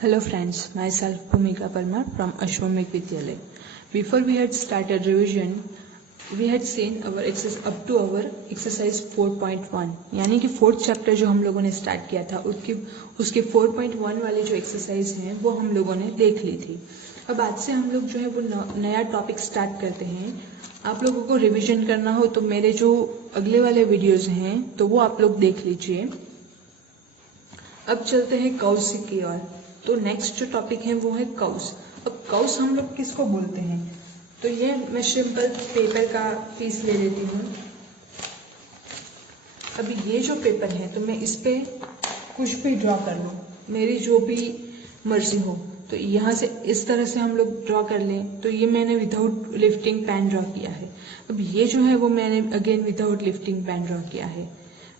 Hello friends, myself Bhumika Parmar from Ashwamekh Vidyalaya. Before we had started revision, we had seen our exercise up to our exercise 4.1 यानी कि fourth chapter जो हम लोगों ने start किया था उसके 4.1 वाली जो एक्सरसाइज हैं वो हम लोगों ने देख ली थी। अब आज से हम लोग जो है वो नया टॉपिक स्टार्ट करते हैं। आप लोगों को रिविजन करना हो तो मेरे जो अगले वाले वीडियोज हैं तो वो आप लोग देख लीजिए। अब चलते हैं कर्व्स की ओर। तो नेक्स्ट जो टॉपिक है वो है कर्व्स। अब कर्व्स हम लोग किसको बोलते हैं? तो ये मैं सिंपल पेपर का पीस ले लेती हूँ। अभी ये जो पेपर है तो मैं इस पे कुछ भी ड्रॉ कर लूँ, मेरी जो भी मर्जी हो। तो यहाँ से इस तरह से हम लोग ड्रॉ कर लें। तो ये मैंने विदाउट लिफ्टिंग पेन ड्रॉ किया है। अब ये जो है वो मैंने again without lifting pen draw किया है।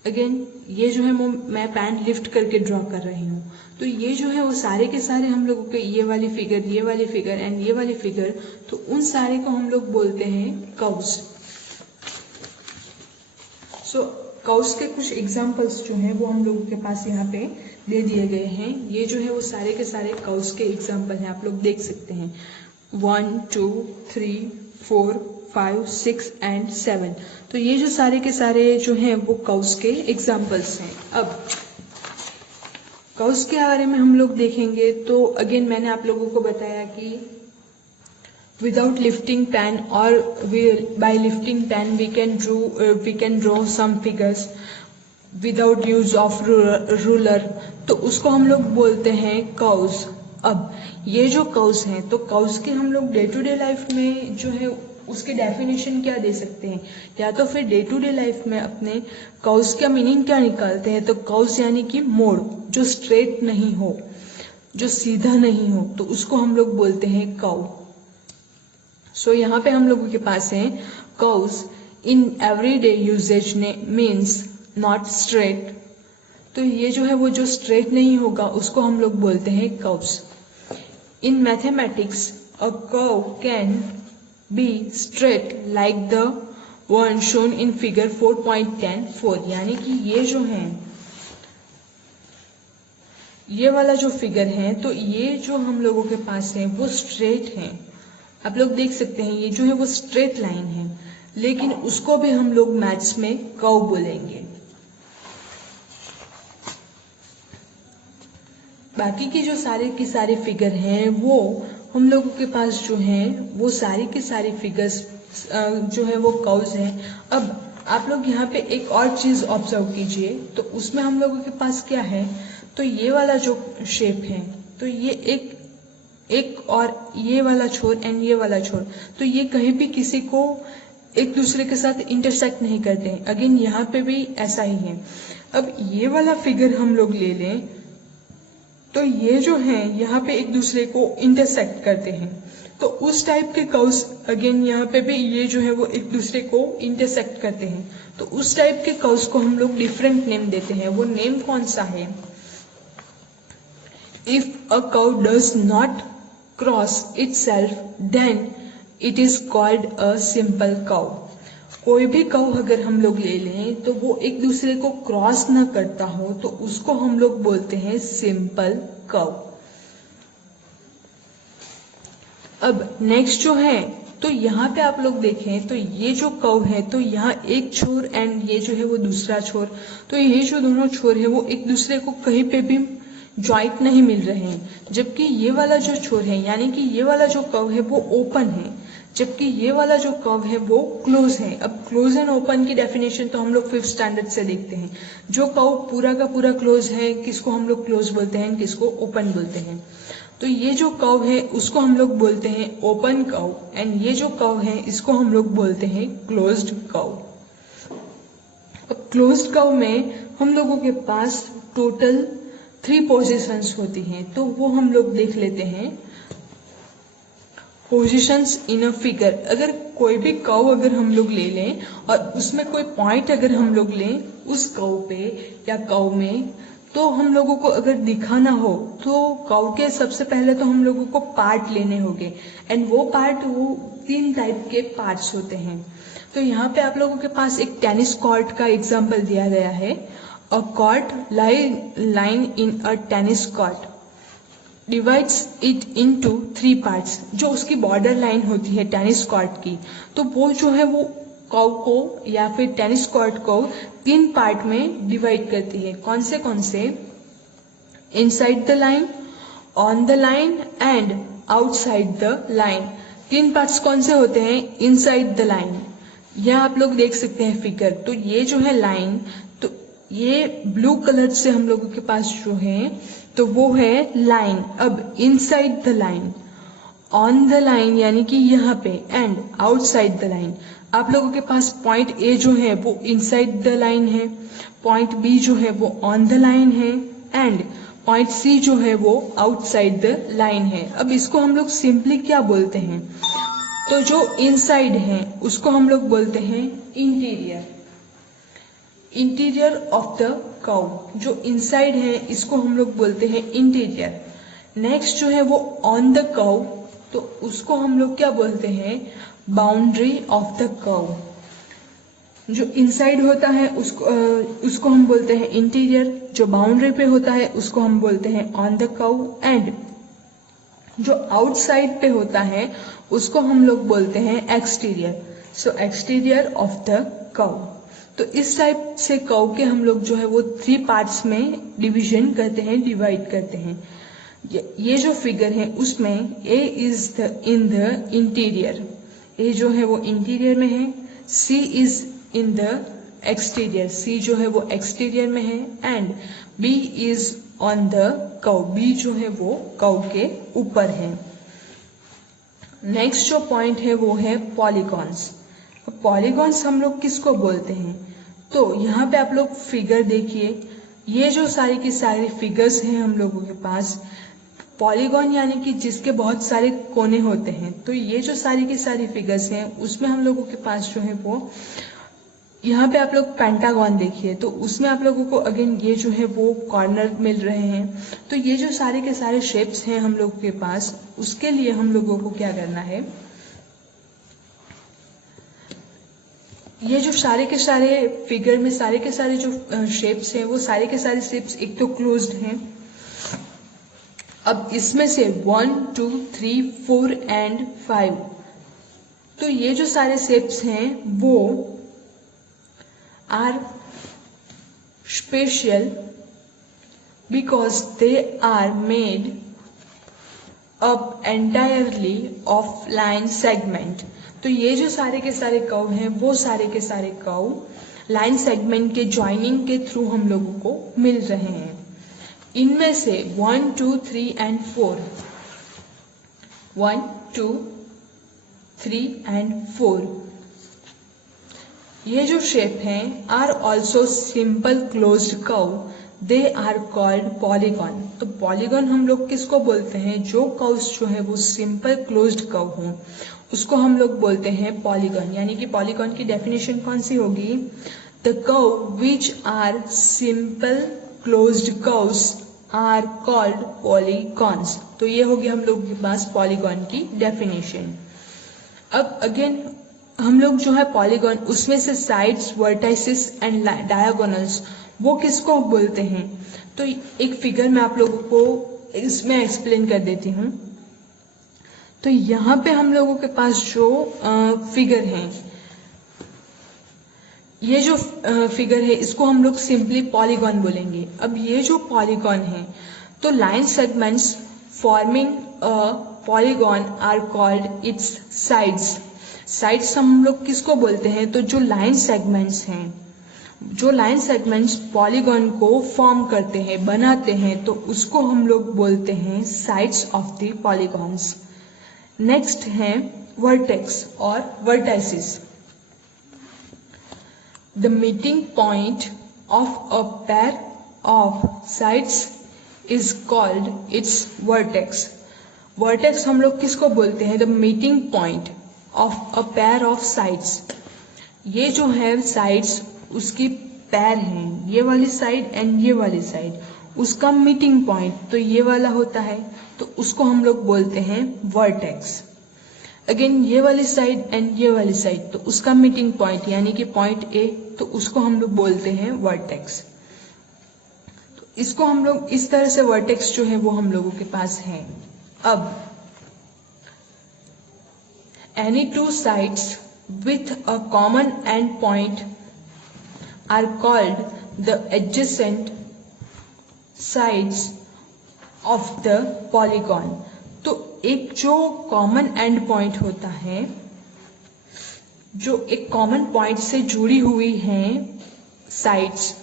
अगेन ये जो है वो मैं पेन लिफ्ट करके ड्रॉ कर रही हूँ। तो ये जो है वो सारे के सारे हम लोगों के ये वाली फिगर एंड ये वाली फिगर, तो उन सारे को हम लोग बोलते हैं कर्व्स। सो कर्व्स के कुछ एग्जांपल्स जो हैं वो हम लोगों के पास यहाँ पे दे दिए गए हैं। ये जो है वो सारे के सारे कर्व्स के एग्जांपल हैं, आप लोग देख सकते हैं 1 2 3 4 5 6 एंड 7। तो ये जो सारे के सारे जो हैं वो कर्व्स के एग्जांपल्स हैं। अब कर्व्स के बारे में हम लोग देखेंगे तो अगेन मैंने आप लोगों को बताया कि विदाउट लिफ्टिंग पेन और by lifting pen we can draw some figures without use of ruler, तो उसको हम लोग बोलते हैं कर्व्स। अब ये जो कर्व्स हैं तो कर्व्स के हम लोग डे टू डे लाइफ में जो है उसके डेफिनेशन क्या दे सकते हैं, या तो फिर डे टू डे लाइफ में अपने कर्व्स का मीनिंग क्या निकालते हैं। तो कर्व्स यानी कि मोड़, जो स्ट्रेट नहीं हो, जो सीधा नहीं हो, तो उसको हम लोग बोलते हैं कर्व। सो यहाँ पे हम लोगों के पास है curves in everyday usage means not straight. तो ये जो है वो जो स्ट्रेट नहीं होगा उसको हम लोग बोलते हैं curves. In mathematics a curve can be straight like the one shown in figure 4.10 यानी कि ये जो है ये वाला जो फिगर है तो ये जो हम लोगों के पास है वो स्ट्रेट है। आप लोग देख सकते हैं ये जो है वो स्ट्रेट लाइन है, लेकिन उसको भी हम लोग मैथ्स में कर्व बोलेंगे। बाकी की जो सारे की सारे फिगर हैं वो हम लोगों के पास जो हैं वो सारी की सारी फिगर्स जो है वो कर्व्स हैं। अब आप लोग यहाँ पे एक और चीज ऑब्जर्व कीजिए, तो उसमें हम लोगों के पास क्या है, तो ये वाला जो शेप है तो ये एक और ये वाला छोर एंड ये वाला छोर, तो ये कहीं भी किसी को एक दूसरे के साथ इंटरसेक्ट नहीं करते हैं। अगेन यहाँ पे भी ऐसा ही है। अब ये वाला फिगर हम लोग ले लें तो ये जो है यहाँ पे एक दूसरे को इंटरसेक्ट करते हैं, तो उस टाइप के कर्व्स अगेन यहाँ पे भी ये जो है वो एक दूसरे को इंटरसेक्ट करते हैं, तो उस टाइप के कर्व्स को हम लोग डिफरेंट नेम देते हैं। वो नेम कौन सा है? If a curve does not cross itself then it is called a simple curve. कोई भी कर्व अगर हम लोग ले लें तो वो एक दूसरे को क्रॉस ना करता हो तो उसको हम लोग बोलते हैं सिंपल कर्व। अब नेक्स्ट जो है तो यहाँ पे आप लोग देखें तो ये जो कर्व है तो यहाँ एक छोर एंड ये जो है वो दूसरा छोर, तो ये जो दोनों छोर है वो एक दूसरे को कहीं पे भी ज्वाइंट नहीं मिल रहे हैं, जबकि ये वाला जो छोर है यानी कि ये वाला जो कर्व है वो ओपन है, जबकि ये वाला जो कर्व है वो क्लोज है। अब क्लोज एंड ओपन की डेफिनेशन तो हम लोग 5th स्टैंडर्ड से देखते हैं। जो कर्व पूरा का पूरा क्लोज है किसको हम लोग क्लोज बोलते हैं, किसको ओपन बोलते हैं। तो ये जो कर्व है उसको हम लोग बोलते हैं ओपन कर्व, एंड ये जो कर्व है इसको हम लोग बोलते हैं क्लोज्ड कर्व। अब क्लोज्ड कर्व में हम लोगों के पास टोटल 3 पोजीशंस होती हैं, तो वो हम लोग देख लेते हैं। पोजीशंस इन अ फिगर, अगर कोई भी कर्व अगर हम लोग ले लें और उसमें कोई पॉइंट अगर हम लोग लें उस कर्व पे या कर्व में, तो हम लोगों को अगर दिखाना हो तो कर्व के सबसे पहले तो हम लोगों को पार्ट लेने होंगे, एंड वो 3 टाइप के पार्ट्स होते हैं। तो यहाँ पे आप लोगों के पास एक टेनिस कॉर्ट का एग्जाम्पल दिया गया है। A court line in a tennis court divides it into 3 parts. जो उसकी बॉर्डर लाइन होती है टेनिस कॉर्ट की, तो वो जो है वो कर्व को या फिर टेनिस कॉर्ट को 3 पार्ट में डिवाइड करती है। कौन से? Inside the line, on the line and outside the line. 3 parts कौन से होते हैं? इनसाइड द लाइन, यह आप लोग देख सकते हैं फिगर। तो ये जो है लाइन, तो ये ब्लू कलर से हम लोगों के पास जो है तो वो है लाइन। अब inside the line, on the line यानी कि यहाँ पे, एंड आउटसाइड द लाइन। आप लोगों के पास पॉइंट ए जो है वो इनसाइड द लाइन है, पॉइंट बी जो है वो ऑन द लाइन है, एंड पॉइंट सी जो है वो आउटसाइड द लाइन है। अब इसको हम लोग सिंपली क्या बोलते हैं? तो जो इनसाइड है उसको हम लोग बोलते हैं interior, interior of the curve. जो इनसाइड है इसको हम लोग बोलते हैं इंटीरियर। नेक्स्ट जो है वो ऑन द कर्व, तो उसको हम लोग क्या बोलते हैं? Boundary of the curve. जो इनसाइड होता है उसको हम बोलते हैं इंटीरियर, जो बाउंड्री पे होता है उसको हम बोलते हैं ऑन द कर्व, एंड जो आउटसाइड पे होता है उसको हम लोग बोलते हैं exterior. So exterior of the curve. तो इस टाइप से कर्व के हम लोग जो है वो 3 पार्ट्स में डिवीजन करते हैं, डिवाइड करते हैं। ये जो फिगर है उसमें A is in the interior, A जो है वो इंटीरियर में है, C is in the exterior, C जो है वो एक्सटीरियर में है, and B is on the curve, B जो है वो कर्व के ऊपर है। नेक्स्ट जो पॉइंट है वो है पॉलीगॉन्स। पॉलीगॉन्स हम लोग किसको बोलते हैं? तो यहाँ पे आप लोग फिगर देखिए, ये जो सारी की सारी फिगर्स हैं हम लोगों के पास, पॉलीगॉन यानी कि जिसके बहुत सारे कोने होते हैं। तो ये जो सारी की सारी फिगर्स हैं उसमें हम लोगों के पास जो है वो, यहाँ पे आप लोग पेंटागन देखिए, तो उसमें आप लोगों को अगेन ये जो है वो कॉर्नर मिल रहे हैं। तो ये जो सारे के सारे शेप्स हैं हम लोगों के पास, उसके लिए हम लोगों को क्या करना है? ये जो सारे के सारे फिगर में सारे के सारे जो शेप्स हैं वो सारे के सारे शेप्स एक तो क्लोज्ड हैं। अब इसमें से 1, 2, 3, 4 एंड 5, तो ये जो सारे शेप्स हैं वो are special because they are made up entirely of line segment। तो ये जो सारे के सारे कर्व हैं वो सारे के सारे कर्व लाइन सेगमेंट के ज्वाइनिंग के थ्रू हम लोगों को मिल रहे हैं। इनमें से 1, 2, 3 एंड 4, 1, 2, 3 एंड 4, ये जो शेप हैं are also simple closed curve, they are called polygon. तो पॉलीगॉन हम लोग किसको बोलते हैं? जो कर्व्स जो है वो सिंपल क्लोज्ड कर्व हों उसको हम लोग बोलते हैं पॉलीगॉन। यानी कि पॉलीगॉन की डेफिनेशन कौन सी होगी? The curve which are simple closed curves are called polygons. तो ये होगी हम लोग के पास पॉलीगॉन की डेफिनेशन। अब अगेन हम लोग जो है पॉलीगॉन, उसमें से साइड्स, वर्टाइसिस एंड डायगोनल्स वो किसको बोलते हैं? तो एक फिगर में आप लोगों को इसमें एक्सप्लेन कर देती हूँ। तो यहाँ पे हम लोगों के पास जो फिगर है, ये जो फिगर है इसको हम लोग सिंपली पॉलीगॉन बोलेंगे। अब ये जो पॉलीगॉन है, तो line segments forming a polygon are called its sides. Sides हम लोग किसको बोलते हैं? तो जो लाइन सेगमेंट्स हैं, जो लाइन सेगमेंट्स पॉलीगॉन को फॉर्म करते हैं, बनाते हैं, तो उसको हम लोग बोलते हैं sides of the polygons. Next है वर्टेक्स और vertices. The meeting point of a pair of sides is called its vertex. Vertex हम लोग किसको बोलते हैं? The meeting point of a pair of sides. ये जो है साइड्स उसकी पैर हैं, ये वाली साइड एंड ये वाली साइड, उसका मीटिंग पॉइंट तो ये वाला होता है, तो उसको हम लोग बोलते हैं वर्टेक्स। अगेन ये वाली साइड एंड ये वाली साइड, तो उसका मीटिंग पॉइंट यानी कि पॉइंट ए, तो उसको हम लोग बोलते हैं वर्टेक्स। तो इसको हम लोग इस तरह से वर्टेक्स जो है वो हम लोगों के पास है। अब any two sides with a common end point are called the adjacent sides of the polygon। तो एक जो कॉमन एंड पॉइंट होता है, जो एक कॉमन पॉइंट से जुड़ी हुई हैं साइड्स,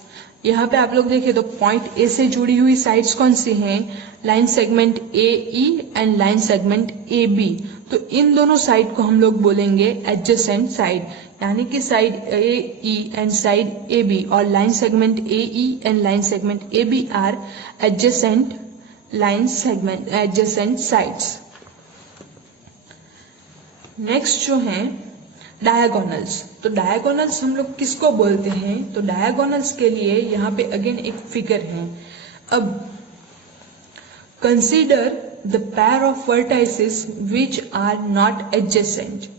यहाँ पे आप लोग देखें तो पॉइंट ए से जुड़ी हुई साइड्स कौन सी हैं? Line segment A E and line segment A B. तो इन दोनों साइड को हम लोग बोलेंगे एडजेसेंट साइड, यानी कि side A E and side A B और line segment A E and line segment A B are adjacent line segment adjacent sides. Next जो है डायगोनल्स। तो डायगोनल्स हम लोग किसको बोलते हैं? तो डायगोनल्स के लिए यहाँ पे अगेन एक फिगर है। अब consider the pair of vertices which are not adjacent.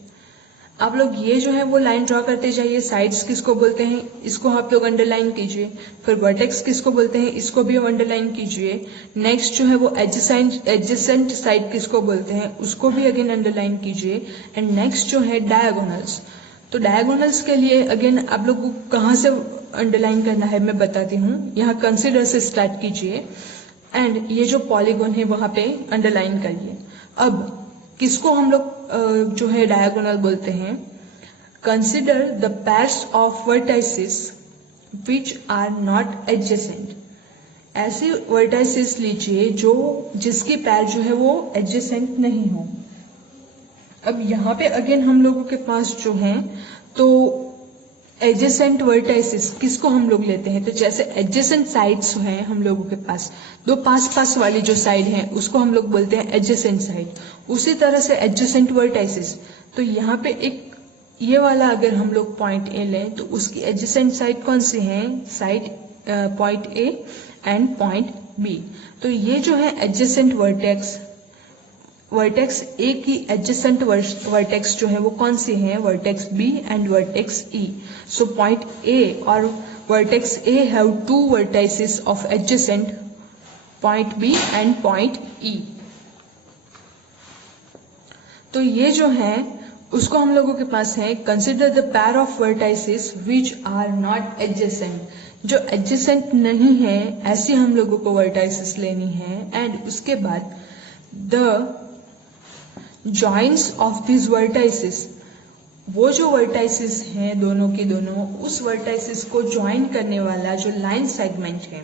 आप लोग ये जो है वो लाइन ड्रॉ करते जाइए। साइड्स किसको बोलते हैं? इसको आप लोग अंडरलाइन कीजिए। फिर वर्टेक्स किसको बोलते हैं? इसको भी अंडरलाइन कीजिए। नेक्स्ट जो है वो एडजेसेंट साइड किसको बोलते हैं? उसको भी अगेन अंडरलाइन कीजिए। एंड नेक्स्ट जो है डायगोनल्स। तो डायगोनल्स के लिए अगेन आप लोग को कहाँ से अंडरलाइन करना है मैं बताती हूँ। यहाँ कंसिडर से स्टार्ट कीजिए एंड ये जो पॉलीगॉन है वहां पे अंडरलाइन करिए। अब किसको हम लोग जो है डायगोनल बोलते हैं? Consider the pairs of vertices which are not adjacent. ऐसे वर्टाइसेस लीजिए जो जिसकी पेयर जो है वो एडजेसेंट नहीं हो। अब यहाँ पे अगेन हम लोगों के पास जो है तो एडजेसेंट वर्टाइसेस किसको हम लोग लेते हैं? तो जैसे एडजेसेंट साइड्स हैं हम लोगों के पास, दो पास वाली जो साइड है उसको हम लोग बोलते हैं एडजेसेंट साइड। उसी तरह से एडजेसेंट वर्टाइसेस, तो यहाँ पे एक ये वाला अगर हम लोग पॉइंट ए लें तो उसकी एडजेसेंट साइड कौन सी है? Side point A and point B. तो ये जो है एडजेसेंट वर्टेक्स ए की एडजेसेंट वर्टेक्स जो है वो कौन सी है? Vertex B and vertex E. So point A और vertex A have two vertices of adjacent point B and point E. तो ये जो है उसको हम लोगों के पास है consider the pair of vertices which are not adjacent. जो एडजेसेंट नहीं है ऐसी हम लोगों को वर्टाइसेस लेनी है। एंड उसके बाद the joints of this vertices, वो जो वर्टाइसेस हैं दोनों की दोनों, उस वर्टाइसेस को ज्वाइन करने वाला जो लाइन सेगमेंट है,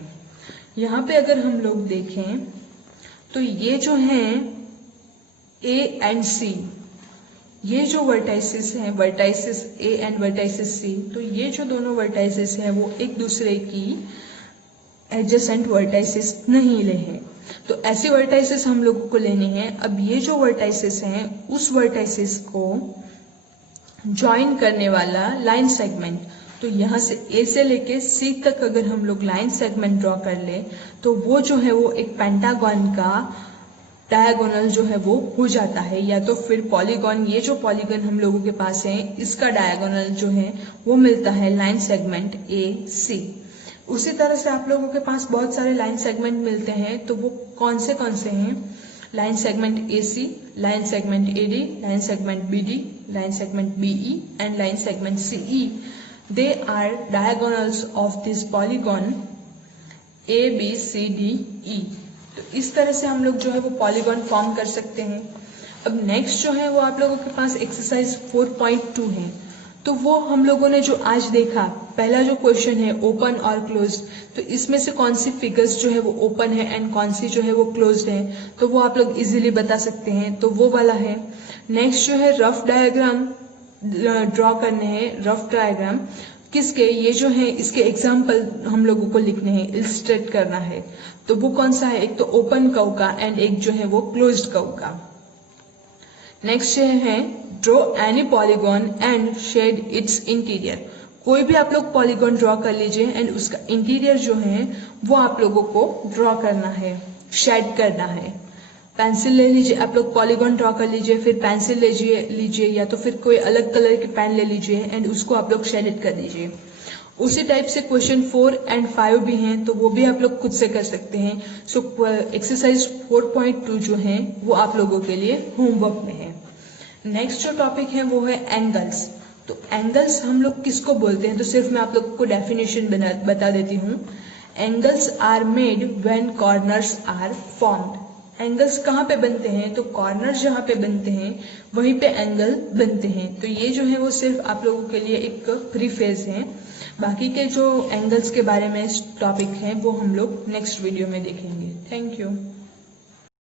यहाँ पे अगर हम लोग देखें तो ये जो है ए एंड सी, ये जो वर्टाइसेस हैं वर्टाइसेस ए एंड वर्टाइसेस सी, तो ये जो दोनों वर्टाइसेस हैं वो एक दूसरे की एडजेसेंट वर्टाइसेस नहीं ले हैं। तो ऐसे वर्टाइसेस हम लोगों को लेने हैं। अब ये जो वर्टाइसेस हैं उस वर्टाइसेस को ज्वाइन करने वाला लाइन सेगमेंट, तो यहाँ से ए से लेके सी तक अगर हम लोग लाइन सेगमेंट ड्रॉ कर ले तो वो जो है वो एक पेंटागन का डायगोनल जो है वो हो जाता है। या तो फिर पॉलीगॉन, ये जो पॉलीगॉन हम लोगों के पास है इसका डायगोनल जो है वो मिलता है लाइन सेगमेंट ए सी। उसी तरह से आप लोगों के पास बहुत सारे लाइन सेगमेंट मिलते हैं। तो वो कौन से हैं? Line segment A C, line segment A D, line segment B D, line segment B E and line segment C E. They are diagonals of this polygon A B C D E. तो इस तरह से हम लोग जो है वो polygon form कर सकते हैं। अब नेक्स्ट जो है वो आप लोगों के पास एक्सरसाइज 4.2 है। तो वो हम लोगों ने जो आज देखा, पहला जो क्वेश्चन है ओपन और क्लोज, तो इसमें से कौन सी फिगर्स जो है वो ओपन है एंड कौन सी जो है वो क्लोज्ड है, तो वो आप लोग इजीली बता सकते हैं। तो वो वाला है। नेक्स्ट जो है रफ डायग्राम ड्रॉ करने हैं। रफ डायग्राम किसके? ये जो है इसके एग्जाम्पल हम लोगों को लिखने हैं, इलस्ट्रेट करना है। तो वो कौन सा है? एक तो ओपन कर्व का एंड एक जो है वो क्लोज्ड कर्व का। नेक्स्ट है draw any polygon and shade its interior. कोई भी आप लोग पॉलीगॉन ड्रॉ कर लीजिए एंड उसका इंटीरियर जो है वो आप लोगों को ड्रॉ करना है, शेड करना है। पेंसिल ले लीजिए, आप लोग पॉलीगॉन ड्रॉ कर लीजिए, फिर पेंसिल लीजिए या तो फिर कोई अलग कलर की पेन ले लीजिए एंड उसको आप लोग शेड कर दीजिए। उसी टाइप से क्वेश्चन 4 एंड 5 भी हैं, तो वो भी आप लोग खुद से कर सकते हैं। सो एक्सरसाइज 4.2 जो है वो आप लोगों के लिए होमवर्क में है। नेक्स्ट जो टॉपिक है वो है एंगल्स। तो एंगल्स हम लोग किसको बोलते हैं, तो सिर्फ मैं आप लोगों को डेफिनेशन बता देती हूँ। Angles are made when corners are formed. Angles कहाँ पे बनते हैं, तो कॉर्नर्स जहाँ पे बनते हैं वहीं पे एंगल बनते हैं। तो ये जो है वो सिर्फ आप लोगों के लिए एक प्रीफेज है। बाकी के जो एंगल्स के बारे में टॉपिक हैं वो हम लोग नेक्स्ट वीडियो में देखेंगे। Thank you.